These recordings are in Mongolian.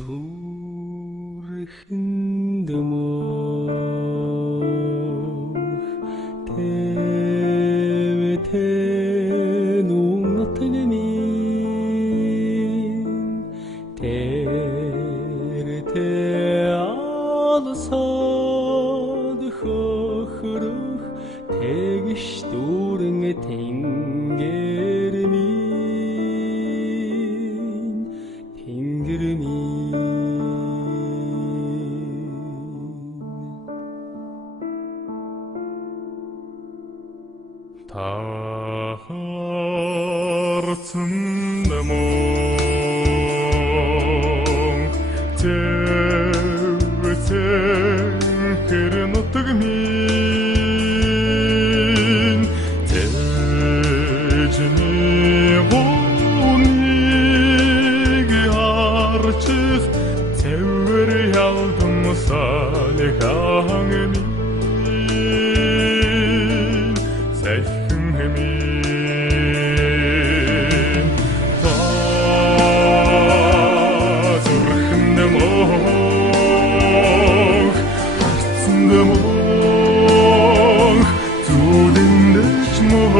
Зүрхэнд мөн тэвтэн нутаг минь тэртэ алсад хохирох тэгш дүүрэн тэнгэр минь Тарцсан мөн тэр нутаг минь тэжний хүнийг харчих цэвэр ялдан салхаан минь сайхан минь та зүрхэнд мөн харцсан мөн зүлэндэж мөн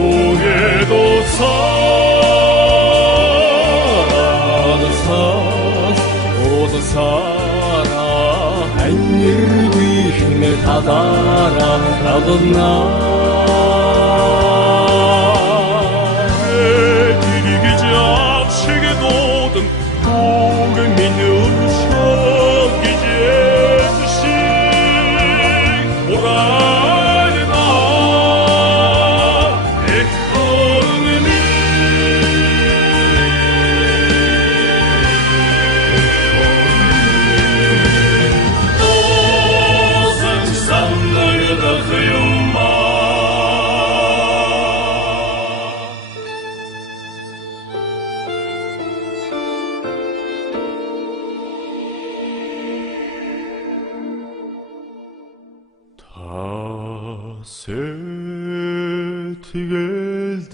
өгөөд Сара анирвих не тадара радна иргэж авшиг дуудам дууг минь өршөө гэж шиг урайна сэтгэлд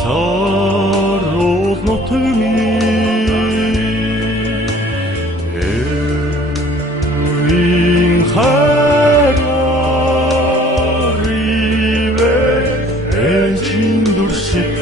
сарууд нутаг минь хараар ивэ эчин дүршиг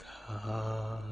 다